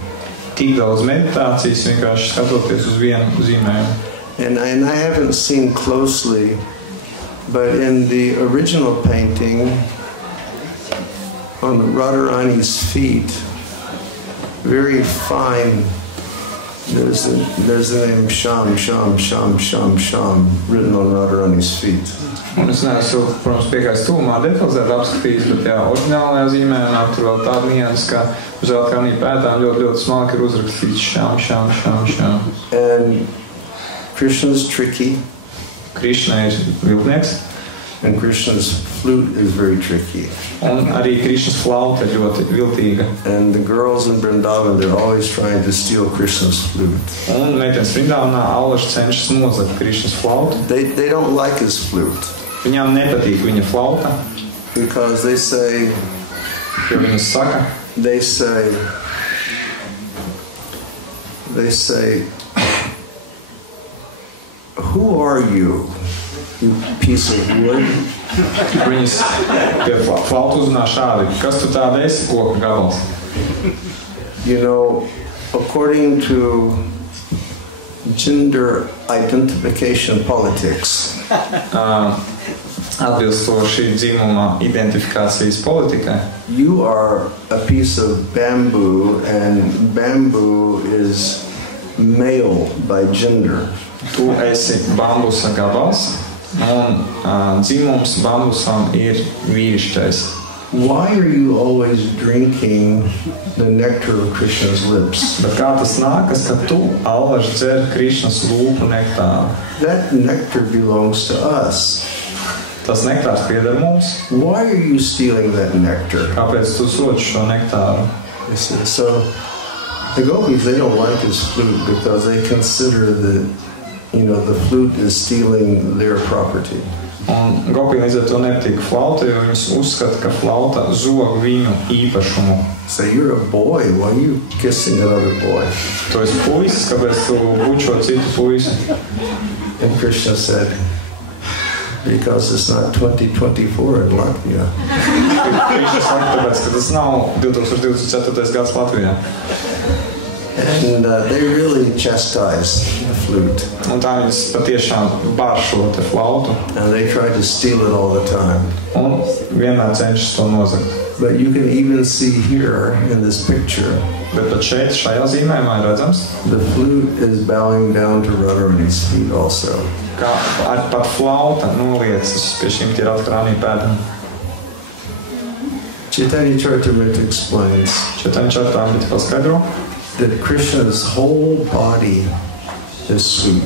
Tik daudz meditācijas vienkārši skatoties uz vienu zīmējumu. And I haven't seen closely, but in the original painting, on Radharani's feet, very fine, there's the name Sham, Sham, Sham, Sham, Sham, written on Radharani's feet. Un es neesmu, protams, piekājis tūmā detalizēt apskatījis, bet jā, oriģinālajā zīmējumā tur vēl tāda nianses, ka uz Radharani pētām ļoti, ļoti smalki ir uzrakstīts Sham, Sham, Sham, Sham. And Krishna's tricky. Krishna ir viltnieks. And Krishna's flute is very tricky. Un arī Krishnas flauta ir ļoti viltīga. And the girls in Vrindavan, they're always trying to steal Krishna's flute. Un meitenes Vrindavanā allaž cenšas nozagt Krishnas flautu. They don't like his flute. Viņām nepatīk viņa flauta. Because they say, jo viņas saka, they say, who are you, you piece of wood? Viņas pie flautu uzrunā šādi, kas tu tāda esi, koka gabals? You know, according to gender identification politics, atbilstoši dzimuma identifikācijas politikai, you are a piece of bamboo, and bamboo is male by gender. Tu esi bambusa gabals, un dzimums bambusam ir vīrišķais. Why are you always drinking the nectar of Krishna's lips? Bet kā tas nākas, ka tu allaž dzer Krishnas lūpu nektāru? That nectar belongs to us. Tas nektārs pieder mums. Why are you stealing that nectar? Kāpēc tu soci šo nektāru? So the gopis, they don't like his flute because they consider that, the flute is stealing their property. Un gopi līdz ar to nepatīk flauta, jo viņus uzskata, ka flauta zog viņu īpašumu. So you're a boy, why are you kissing another boy? Tu esi puisis, kāpēc tu bučo citu puisi? And Krishna said, because it's not 2024 in Latvia. Krishna saka, tāpēc, ka tas nav 2024. gads Latvijā. And they really chastise the flute. Un tā viņas patiešām bar šo te flautu. And they try to steal it all the time. Un vienmēr cenšas to nozagt. But you can even see here in this picture, Bet pat šeit, šajā zīmējumā ir redzams, the flute is bowing down to Radharani's feet also. ka pat flauta noliecas pie šīm Radharani pēdām. Chaitanya Charitamrita explains Chaitanya Charitamrita paskaidro, that Krishna's whole body is sweet.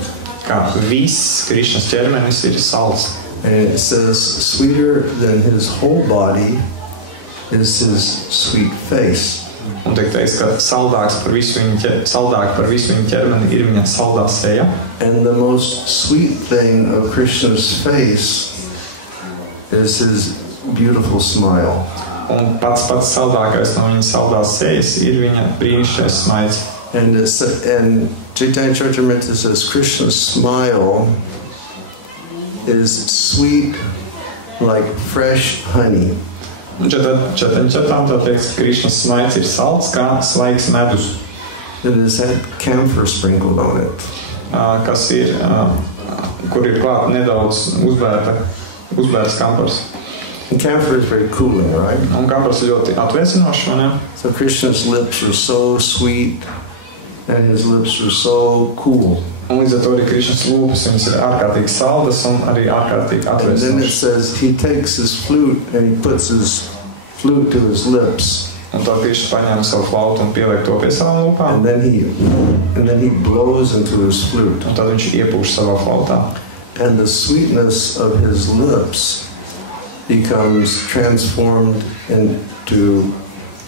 ka viss Krišnas ķermenis ir salds. And it says sweeter than his whole body is his sweet face. Un tiek teiks, ka saldāks par visu viņa ķermeni ir viņa saldā seja. And the most sweet thing of Krishna's face is his beautiful smile. Un pats saldākais no viņa saldās sejas ir viņa brīnišķīgais smaids. And Chaitanya Charitamrita says Krishna's smile is sweet like fresh honey. Un Chaitanya Charitamrita teiks, ka Krišnas smaids ir salds kā svaigs medus. It has had camphor sprinkled on it. Kas ir, kur ir klāt nedaudz uzbērts kampars. And camphor is very cooling, right? Un kampars ir ļoti atvēsinošs, vai ne? So Krishna's lips are so sweet and his lips are so cool. Un līdz ar to arī Krišnas lūpas, viņas ir ārkārtīgi saldas un arī ārkārtīgi And then it atvēsinošas. says he takes his flute and he puts his flute to his lips. Un tad Krišna paņēma savu flautu un pieliek to pie savām lūpām. And then he blows into his flute. Un tad viņš iepūš savā flautā. And the sweetness of his lips becomes transformed into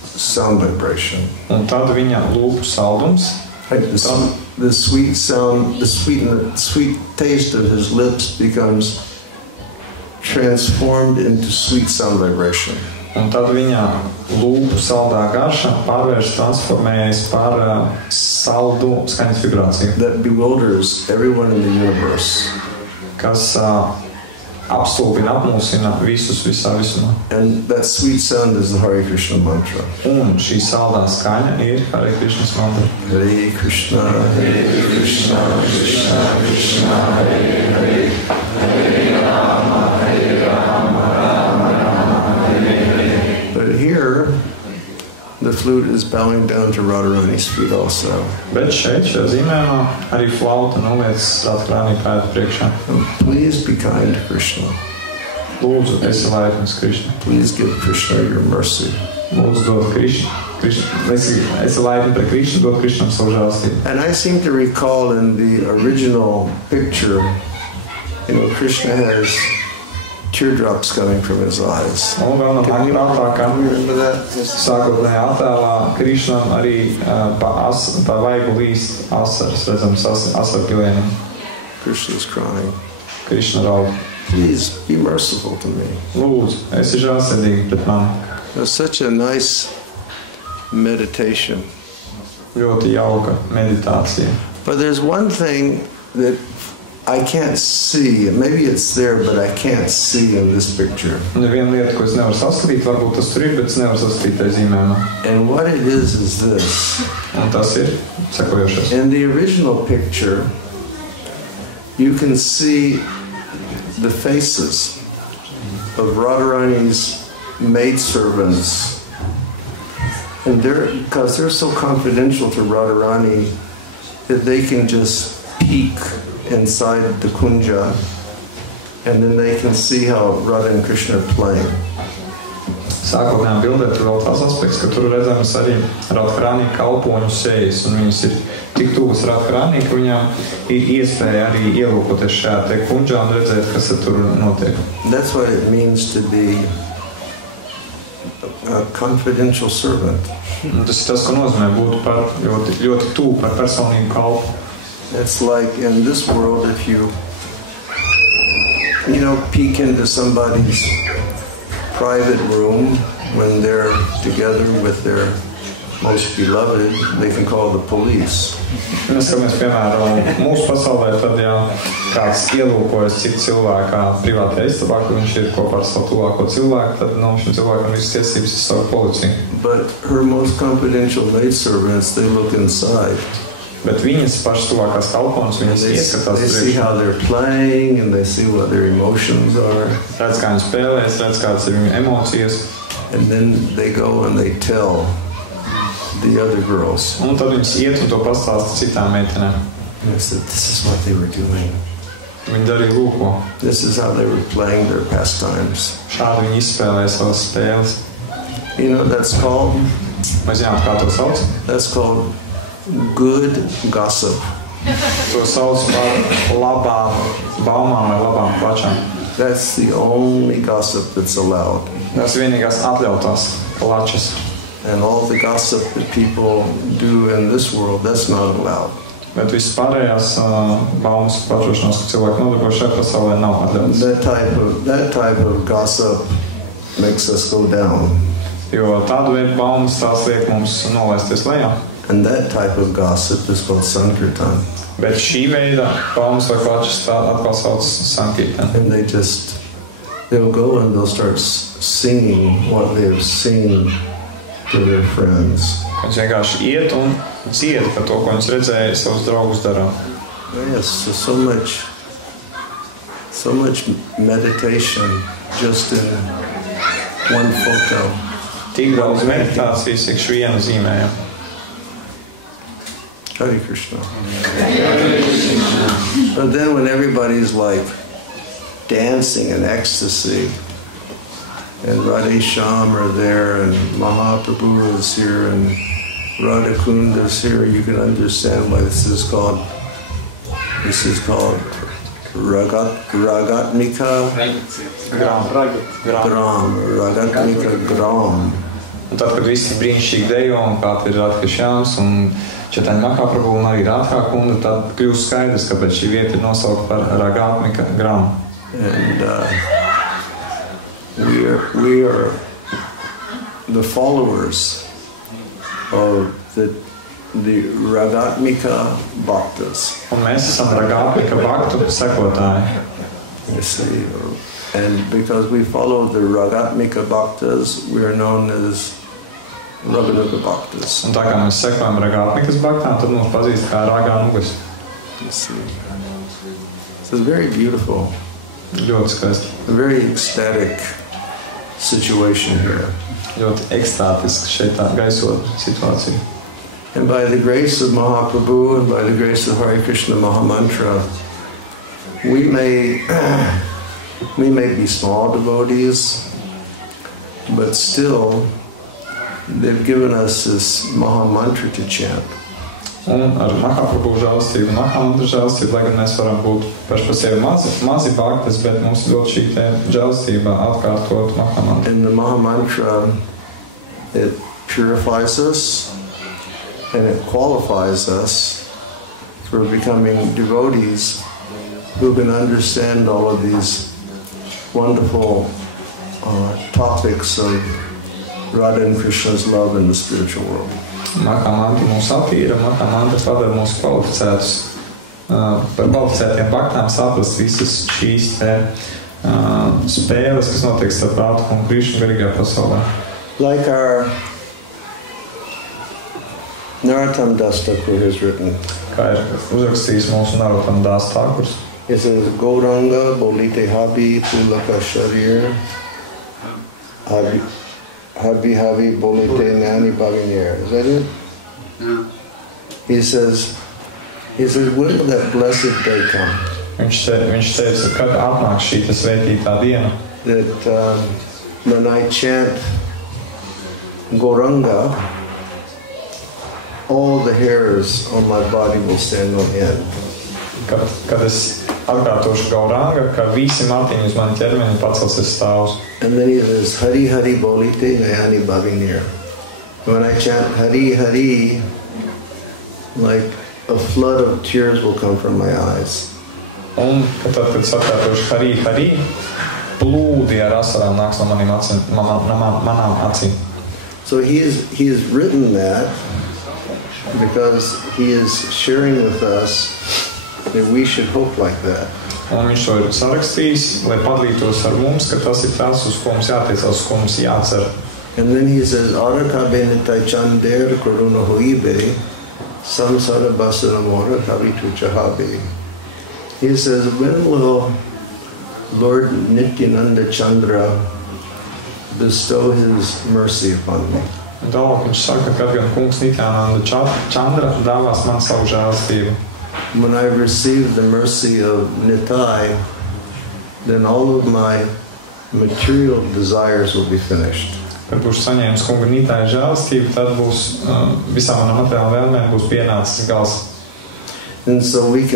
sound vibration. Un tad viņa lūpu saldums, Like the sweet sound, the sweet taste of his lips becomes transformed into sweet sound vibration. un tad viņa lūpu saldā garša transformējas par saldu skaņas vibrāciju, That bewilders everyone in the universe. kas apstulbina, apmulsina visus visā visumā. And that sweet sound is the Hare Krishna mantra. Un šī saldā skaņa ir Hare Krišnas mantra. Hare Krishna, Krishna Krishna, Hare Hare, Hare Rama, Rama Hare. But here, the flute is bowing down to Radharani's feet also. Bet šeit, šajā zīmējumā, arī flauta noliecas Radharani pēdu priekšā. And please be kind to Krishna. Lūdzu, esi laipns Krišna. Please give Krishna your mercy. Lūdzu, dod Krišna. Esi laipni pret Krišnu, dod Krišnam savu žēlstību. And I seem to recall in the original picture, Krishna has teardrops coming from his eyes. Un vēl no prātā, ka Remember that? sākotnējā attēlā Krišnam arī pa vaigu līst asaras, redzams asarpilienam. Krishna is crying. Krišna raud. Please be merciful to me. Lūdzu, esi žēlsirdīgi pret mani. It's such a nice meditation. Ļoti jauka meditācija. But there's one thing that I can't see. Maybe it's there, but I can't see in this picture. Un ir viena lieta, ko es nevaru saskatīt, varbūt tas tur ir, bet es nevaru saskatīt tajā zīmējumā. And what it is this. Un tas ir sekojošais. In the original picture, you can see the faces of Radharani's maidservants. And because they're so confidential to Radharani that they can just peek inside the kunja and then they can see how Radha and Krishna are playing. sākotnējā bildē tur vēl tās aspekts, ka tur redzams arī Radharani kalpoņu sejas, un viņas ir tik tuvas Radharani, ka viņām ir iespēja arī ielūkoties šajā te kundzā un redzēt, kas tur notiek. That's what it means to be a confidential servant. Un tas ir tas, ko nozīmē būt par ļoti, ļoti tuvu par personību kalpu. It's like in this world, if you peek into somebody's private room when they're together with their most beloved, they can call the police. Mēs skatāmies, piemēram, mūsu pasaulē, tad, ja kāds ielūkojas citu cilvēku privātajā istabā, ka viņš ir kopā ar savu tuvāko cilvēku, tad šim cilvēkam visas tiesības ir savu policiju. But her most confidential maidservants, they look inside. Bet viņas pašas tuvākās kalpones, viņas ieskatās They see how they're playing and they see what their emotions are. Redz, kā viņi spēlēs, redz, kādas ir viņu emocijas. And then they go and they tell the other girls. Un tad viņas iet un to pastāsta citām meitenēm. And they said, this is what they were doing. Viņi darīja lūko. This is how they were playing their pastimes. Šādi viņi izspēlēja savas spēles. You know what that's called? Mēs zinām, kā to sauc? That's called good gossip. To sauc par labām baumām vai labām plačām. That's the only gossip that's allowed. Tas vienīgās atļautās plačas. And all the gossip that people do in this world, that's not allowed. Bet viss pārējās baumas plačošanās, ka cilvēki nodarbojas šajā pasaulē, nav atļauts. That type of gossip makes us go down. Jo tādu veidu baumas tās liek mums nolaisties lejā. And that type of gossip is called Sankirtan. Bet šī veida baumas vai plačas tā atkal sauc Sankirtan. And they'll go and they'll start singing what they've seen to their friends. Viņš vienkārši iet un dzied par to, ko viņš redzēja savus draugus darām. Yes, so much meditation just in one photo. Tik daudz meditācijas iekš viena zīmējā. Hare Krishna. But then when everybody's like dancing in ecstasy, and Radhe Shyam are there, and Mahaprabhu is here, and Radha Kunda is here, you can understand why this is called Ragatmika Gram. Un tad, kad visi brīnišķīgi dejo, un kā ir Radha Shyams un Chaitanya Mahaprabhu un arī Radha Kunda, tad kļūst skaidrs, kāpēc šī vieta ir nosaukta par Ragatmika Gram. And we are the followers of the Ragatmika Bhaktas. Un mēs esam Ragatmika Bhaktu sekotāji. You see, and because we follow the Ragatmika Bhaktas, we are known as Raganuga Bhaktas. Un tā kā mēs sekojam Ragatmikas Bhaktām, tad mūs pazīst kā Raganugas. You see, so it's very beautiful. Ļoti skaisti. A very ecstatic situation here. Ļoti ekstātiski šeit tā gaisot situācija. And by the grace of Mahaprabhu and by the grace of Hare Krishna Mahamantra, we may be small devotees, but still they've given us this Mahamantra to chant. Un ar Mahaprabhu žēlastību, Mahamantra žēlastību, lai gan mēs varam būt paši par sevi mazi bhaktas, bet mums ļoti šī te žēlastība atkārtot Mahamantra. And the Mahamantra, it purifies us and it qualifies us for becoming devotees who can understand all of these wonderful topics of Radha and Krishna's love in the spiritual world. Mahamantra mūs attīra, Mahamantra padara mūs kvalificētus par kvalificētiem bhaktām saprast visas šīs te spēles, kas notiek starp Radhu un Krishnu garīgajā pasaulē. Like our Narottam Das Thakur has written. Kā ir uzrakstījis mūsu Narottam Das Thakurs. It says, Gauranga bolite habi pulaka sharir habi bolite nani bhavinyer. Is that it? Yeah. He says, when will that blessed day come? Viņš teica, kad atnāk šī svētītā diena. That when I chant Gauranga, all the hairs on my body will stand on end. Kad es atkārtošu Gauranga, ka visi matiņi uz mani ķermeni pacelsies stāvus. And then he says, Hari Hari Bolite Nayani Bhavinir. When I chant Hari Hari, like a flood of tears will come from my eyes. Un kad atkārtošu Hari Hari, plūdi ar asarām nāks no manām acīm. So he has written that because he is sharing with us that we should hope like that. Un viņš to ir sarakstījis, lai padalītos ar mums, ka tas ir tas, uz ko mums jātiecās, uz ko mums jācer. And then he says, Araka benitai chander koruna hoibe, samsara basana mora kavitu chahabe. He says, when will Lord Nityananda Chandra bestow his mercy upon me? Un tālāk viņš saka, kad gan kungs Nityananda Chandra dāvās man savu žēlastību. When I receive the mercy of Nitai, then all of my material desires will be finished. Kad būšu saņēmis kunga Nitāja žēlastību, tad būs visām manām materiālām vēlmēm būs pienācis gals. And so we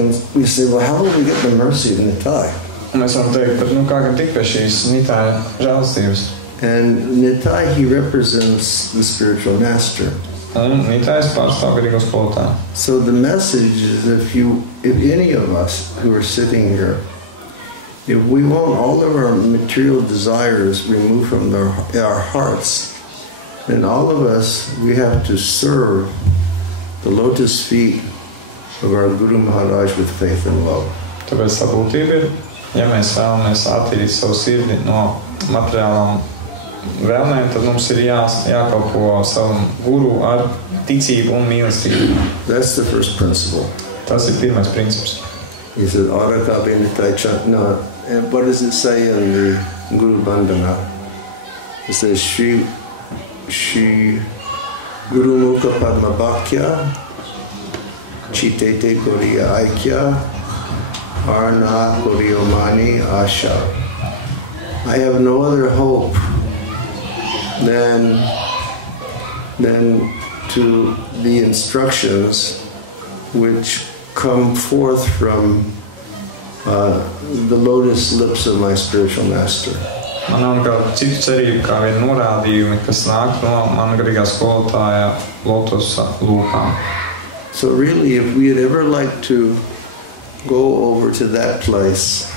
say, well, how will we get the mercy of Nitai? Un mēs varam teikt, bet kā gan tik pie šīs Nitāja žēlastības? And Nitai, he represents the spiritual master. Un Nitājs pārstāv garīgo skolotāju. So the message is if any of us who are sitting here, if we want all of our material desires removed from our hearts, then all of us, we have to serve the lotus feet of our Guru Maharaj with faith and love. Tāpēc tā būtība ir, ja mēs vēlamies attīrīt savu sirdi no materiālām vēlmēm, tad mums ir jākalpo savam guru ar ticību un mīlestību. That's the first principle. Tas ir pirmais princips. He said, Araka benitai chant. No, and what does it say in the Guru Bandhana? It says, Shri Guru Mukha Padma Bhakya, Chitete Goriya Aikya, Arna Goriyomani Asha. I have no other hope than to the instructions which come forth from the lotus lips of my spiritual master. Man nav nekāda citu cerību, kā vien norādījumi, kas nāk no mana garīgā skolotāja lotusa lūpām. So really, if we had ever liked to go over to that place,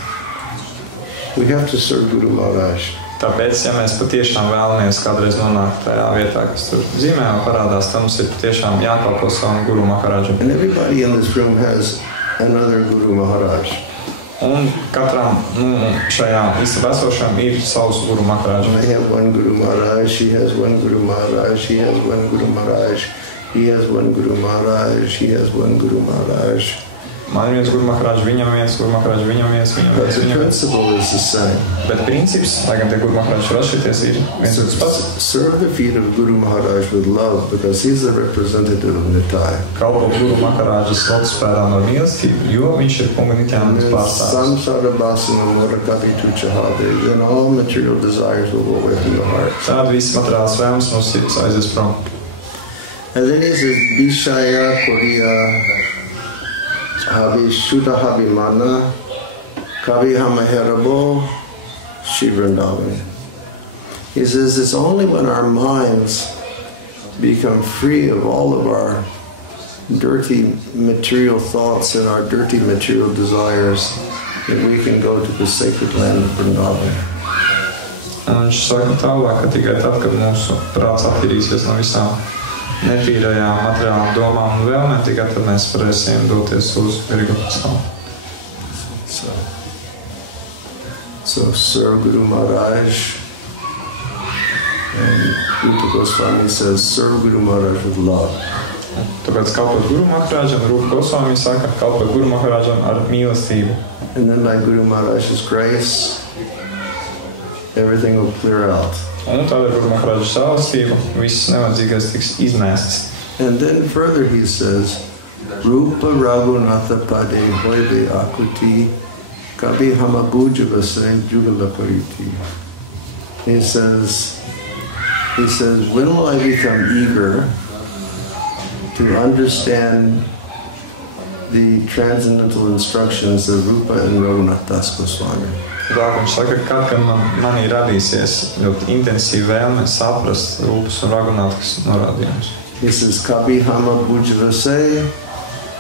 we have to serve Guru Maharaj. Tāpēc, ja mēs patiešām vēlamies kādreiz nonākt tajā vietā, kas tur zīmē parādās, tad mums ir patiešām jākalpo savam Guru Maharajam. And everybody in this room has another Guru Maharaj. Un katram šajā istabā esošam ir savs Guru Maharaj. I have one Guru Maharaj, he has one Guru Maharaj, he has one Guru Maharaj, he has one Guru Maharaj, he has one Guru Maharaj. Man ir viens Guru Maharaj, viņam viens Guru Maharaj, viņam viens. But the principle is the same. Bet princips, lai gan tie Guru Maharaj ir atšķirties, ir viens un tas pats. Serve the feet of Guru Maharaj with love because he's the representative of Nitai. Kalpo Guru Maharājas lotus pēdām ar mīlestību, jo viņš ir kunga Nityanandas pārstāvs. Samsara basana morakati chahade. Then all material desires will go away from the heart. Tāda visi materiāls vēlmes no sirds aizies prom. And then he says, Bishaya Korea Habi Shuddha Habimana Kavi Hamaherabo Shri Vrindavan. He says it's only when our minds become free of all of our dirty material thoughts and our dirty material desires that we can go to the sacred land of Vrindavan. Un viņš saka tālāk, ka tikai tad, kad mūsu prāts attīrīsies no visām netīrajām materiālām domām un vēlmēm, tikai tad mēs varēsim doties uz garīgo pasauli. So serve Guru Maharaj, and Rupa Goswami says, serve Guru Maharaj with love. Tāpēc kalpot Guru Maharajam, Rupa Goswami saka, kalpot Guru Maharajam ar mīlestību. And then by Guru Maharaj's grace, everything will clear out. Un tādēļ Guru Maharaja žēlastība, viss nevajadzīgais tiks izmests. And then further he says, Rupa Raghunatha Pade Hoibe Akuti Kabi Hamabuja Vasai Jugala Pariti. He says, he says, when will I become eager to understand the transcendental instructions of Rupa and Raghunath Das Goswami? Viņš saka, kad manī radīsies ļoti intensīva vēlme saprast Rūpas un Ragunātas norādījumus. He says, Kabihama Bhujavase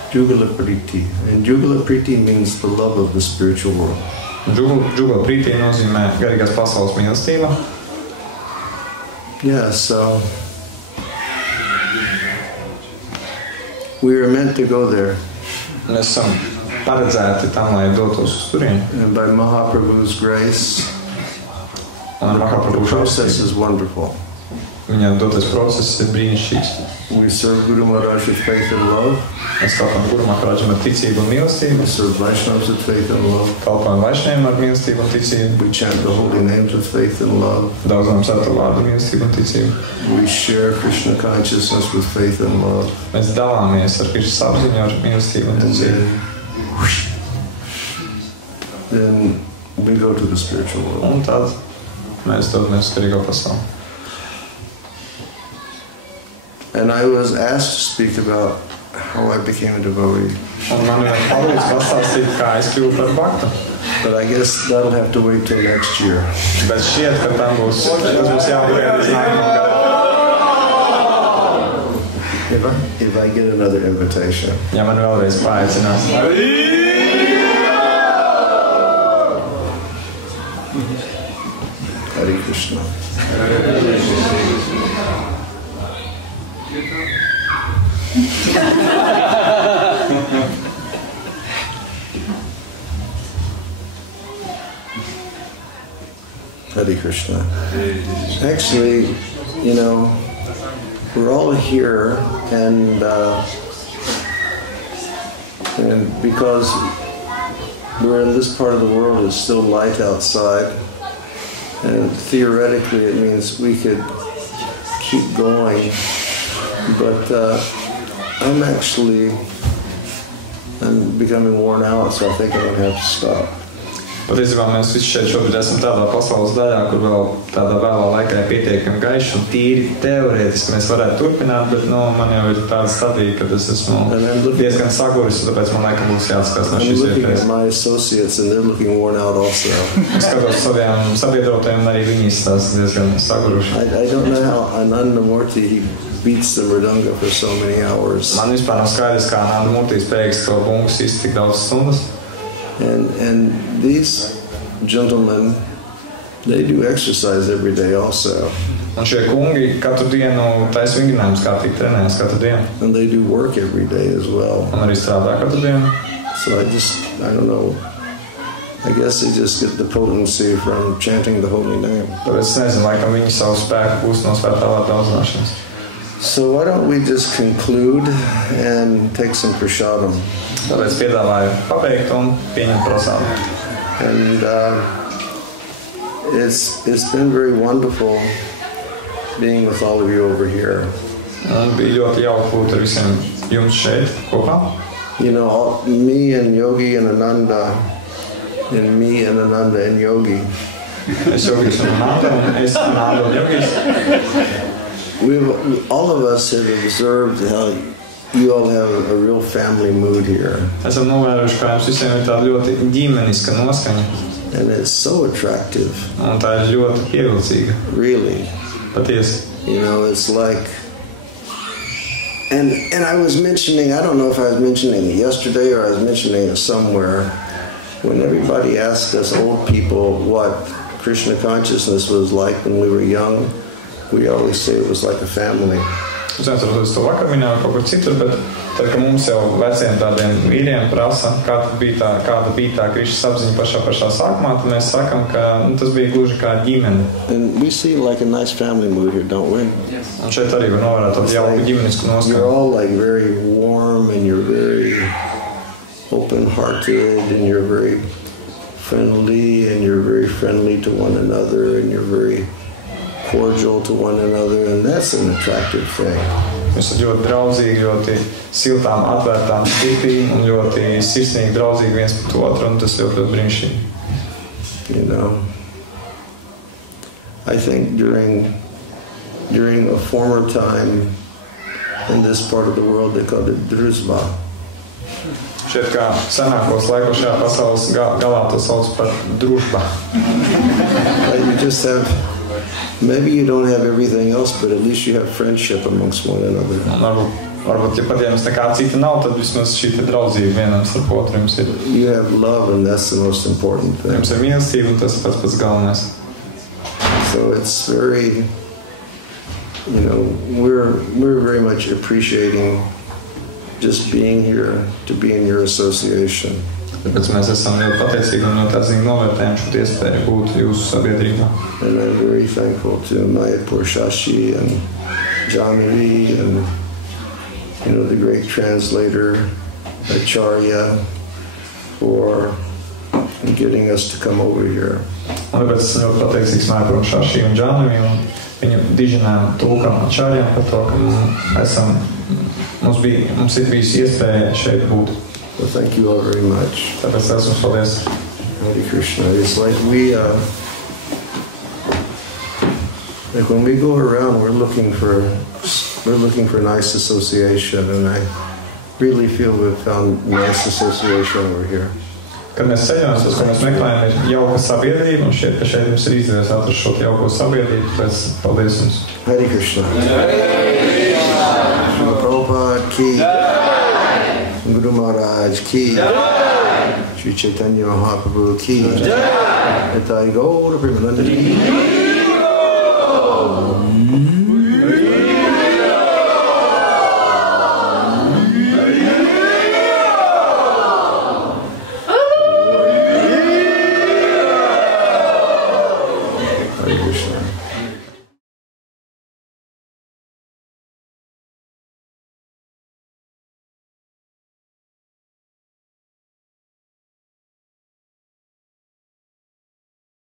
Jugala Priti. And Jugala Priti means the love of the spiritual world. Jugala Priti nozīmē garīgās pasaules mīlestība. Yeah, so we are meant to go there. Mēs esam paredzēti tam, lai dotos uz turieni. And by Mahaprabhu's grace, the process is wonderful. Viņa dotais process ir brīnišķīgs. We serve Guru Maharaj with faith and love. Mēs kalpojam Guru Maharajam ar ticību un mīlestību. We serve Vaishnavas with faith and love. Kalpojam Vaishnaviem ar mīlestību un ticību. We chant the holy names with faith and love. Daudzām svēto vārdu mīlestību un ticību. We share Krishna consciousness with faith and love. Mēs dalāmies ar Krishnas apziņu ar mīlestību un ticību. Then we go to the spiritual world. Un tad mēs dodamies garīgo pasauli. And I was asked to speak about how I became a devotee. Un man ir palīdz pastāstīt, kā es kļuvu par baktu. But I guess that'll have to wait till next year. Bet šķiet, ka tas būs jāpagaida līdz nākamajam gadam. If I get another invitation. Ja man vēlreiz paaicinās. Hare Krishna. Hare Krishna. Actually, you know, we're all here, and because we're in this part of the world, it's still light outside, and theoretically it means we could keep going, but I'm becoming worn out, so I think I'm going to have to stop. Patiesībā mēs visi šeit šobrīd esam tādā pasaules daļā, kur vēl tādā vēlā laikā ir pietiekami gaiši un tīri teorētiski mēs varētu turpināt, bet man jau ir tāda stadija, ka es esmu diezgan saguris, un tāpēc man laikam būs jāatskās no šīs iespējas. I'm looking at my associates and they're looking worn out also. Es skatos saviem sabiedrotiem un arī viņi izstās diezgan saguruši. I don't know how Anandamurti, he beats the mridanga for so many hours. Man vispār nav skaidrs, kā Anandamurti spējīgs to bungas izst tik daudz stundas. And these gentlemen, they do exercise every day also. Un šie kungi katru dienu taisa vingrinājumus, kārtīgi trenējas katru dienu. And they do work every day as well. Un arī strādā katru dienu. So I don't know. I guess they just get the potency from chanting the holy name. Tāpēc es nezinu, laikam viņi savu spēku gūst no svētā vārda uzzināšanas. So why don't we just conclude and take some prasadam? Tāpēc piedāvāju pabeigt un pieņemt prasādu. And it's been very wonderful being with all of you over here. Un bija ļoti jauki būt ar visiem jums šeit kopā. You know, me and Yogi and Ananda, and me and Ananda and Yogi. Es Yogis un Ananda, un es Ananda un Yogis. All of us have observed how you all have a real family mood here. Esam novērojuši, ka jums visiem ir tāda ļoti ģimeniska noskaņa. And it's so attractive. Un tā ir ļoti pievilcīga. Really. Patiesi. You know, it's like... And I was mentioning, I don't know if I was mentioning it yesterday or I was mentioning it somewhere, when everybody asked us old people what Krishna consciousness was like when we were young, we always say it was like a family. Es nezinu, to vakar minēju kaut kur citur, bet tad, kad mums jau veciem tādiem vīriem prasa, kāda bija tā Krišnas apziņa pašā sākumā, tad mēs sakam, ka tas bija gluži kā ģimene. And we see like a nice family mood here, don't we? Yes. Un šeit arī var novērot tādu jauku ģimenisku noskaņu. You're all like very warm and you're very open-hearted and you're very friendly and you're very friendly to one another and you're very cordial to one another, and that's an attractive thing. Mēs esam ļoti draudzīgi, ļoti siltām, atvērtām sirdīm un ļoti sirsnīgi draudzīgi viens par otru, un tas ļoti brīnišķīgi. You know, I think during during a former time in this part of the world they called it druzba. Šeit kā senākos laikos šajā pasaules galā to sauc par družba. You just have, maybe you don't have everything else, but at least you have friendship amongst one another. Varbūt, ja pat jums nekā cita nav, tad vismaz šī te draudzība vienam starp otru jums ir. You have love, and that's the most important thing. Jums ir mīlestība, un tas pats galvenais. So it's very, you know, we're very much appreciating just being here, to be in your association. Tāpēc mēs esam ļoti pateicīgi un ļoti atzīgi novērtējam šo iespēju būt jūsu sabiedrībā. And I'm very thankful to Mayapur Shashi and Janvi and, you know, the great translator Acharya for getting us to come over here. Un tāpēc esmu ļoti pateicīgs Mayapuram Shashi un Janvi un viņu dižinājām tūkam Acharyam par to, ka mums ir bijusi iespēja šeit būt. Well, thank you all very much. Tāpēc esmu paldies. Hare Krishna. It's like we, like when we go around, we're looking for nice association, and I really feel we've found nice association over here. Kad mēs ceļojam, tas, ko mēs meklējam, ir jauka sabiedrība, un šeit mums ir izdevies atrast šo jauko sabiedrību, tāpēc paldies jums. Hare Krishna. Prabhupada ki, Guru Maharaj ki, Shri Chaitanya Mahaprabhu ki, Nitai Gaura Premanandi.